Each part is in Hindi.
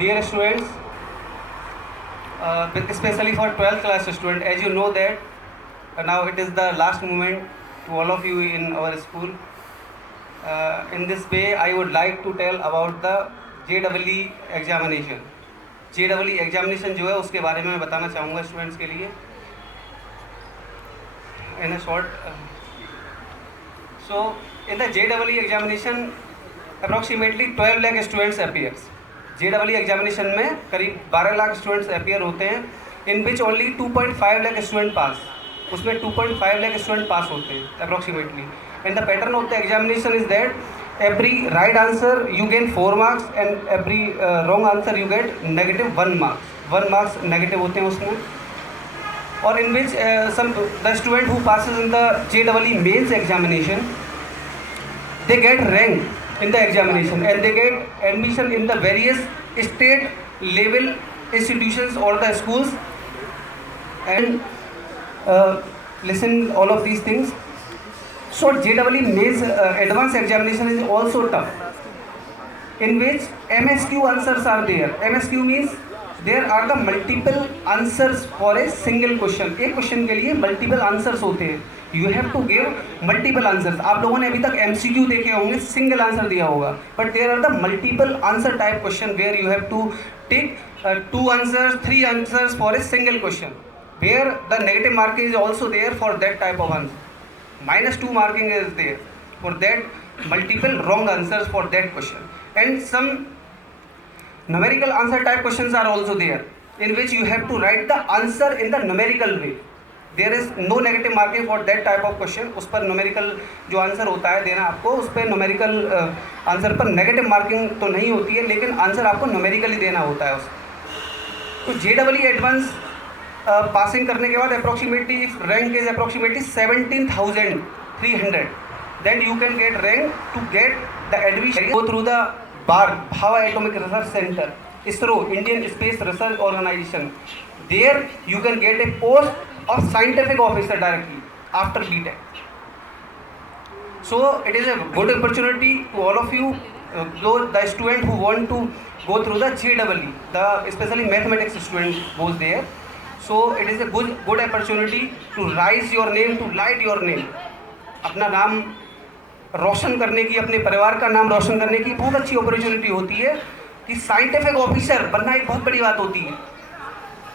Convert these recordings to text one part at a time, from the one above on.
Dear students, especially for 12th class student, as you know that now it is the last moment to all of you in our school. In this way, I would like to tell about the JEE examination. JEE examination जो है उसके बारे में मैं बताना चाहूँगा स्टूडेंट्स के लिए in a short. So in the JEE examination, approximately 12 lakh students appears. JEE examination में करीब 12 लाख स्टूडेंट्स अपियर होते हैं, in which only 2.5 lakh student pass. उसमें 2.5 लाख स्टूडेंट पास होते हैं approximately. And the pattern of the examination is that every right answer you gain 4 marks and every wrong answer you get negative 1 marks. 1 marks negative होते हैं उसमें. और in which some the student who passes in the JEE mains examination they get rank in the examination and they get admission in the various state level institutions or the schools. And listen all of these things. So JEE mains advanced examination is also tough, in which MSQ answers are there. MSQ means there are the multiple answers for a single question. एक क्वेश्चन के लिए मल्टीपल आंसर्स होते हैं. You have to give multiple answers. आप लोगों ने अभी तक MCQ देखे होंगे, सिंगल आंसर दिया होगा, but there are the multiple answer type question where you have to take 2 answers 3 answers for a single question, where the negative marking is also there for that type of answer. -2 marking is there for that multiple wrong answers for that question. And some numerical answer type questions are also there, in which you have to write the answer in the numerical way. There is no negative marking for that type of question. उस पर numerical जो आंसर होता है देना आपको, उस पर numerical आंसर पर negative marking तो नहीं होती है, लेकिन आंसर आपको numerically देना होता है उसको. तो JEE एडवांस पासिंग करने के बाद approximately rank is approximately 17,300, then you can get rank to get the admission. Go through the BAR, Bhava Atomic Research Center, ISRO, Indian Space Research Organization. There you can get a post of scientific officer directly after BTech. So it is a good opportunity to all of you, the student who want to go through the JEE, the especially mathematics student goes there. So it is a good opportunity to rise your name, to light your name. अपना नाम रोशन करने की, अपने परिवार का नाम रोशन करने की बहुत अच्छी अपॉर्चुनिटी होती है. कि साइंटिफिक ऑफिसर बनना एक बहुत बड़ी बात होती है.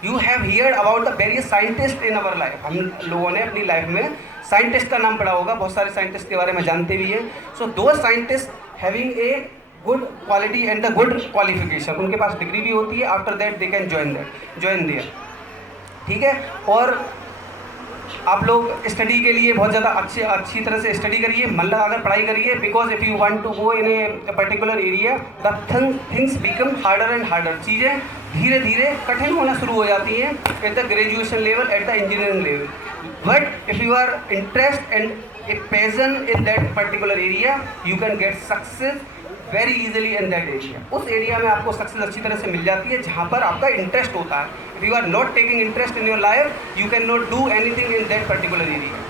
You have heard about the various scientist in our life. हम लोगों ने अपनी लाइफ में साइंटिस्ट का नाम पढ़ा होगा, बहुत सारे साइंटिस्ट के बारे में जानते भी हैं. सो दो scientist having a good quality and the good qualification, उनके पास डिग्री भी होती है. After that they can join there. ठीक है. और आप लोग स्टडी के लिए बहुत ज़्यादा अच्छी तरह से स्टडी करिए, मन लगाकर पढ़ाई करिए. Because if you want to go in a particular area the things become harder and harder. चीज़ें धीरे धीरे कठिन होना शुरू हो जाती हैं at the graduation level, at the engineering level. But if you are interest and a passion in that particular area, you can get success very easily in that area. उस एरिया में आपको सक्सेस अच्छी तरह से मिल जाती है जहाँ पर आपका इंटरेस्ट होता है. If you are not taking interest in your life, you cannot do anything in that particular area.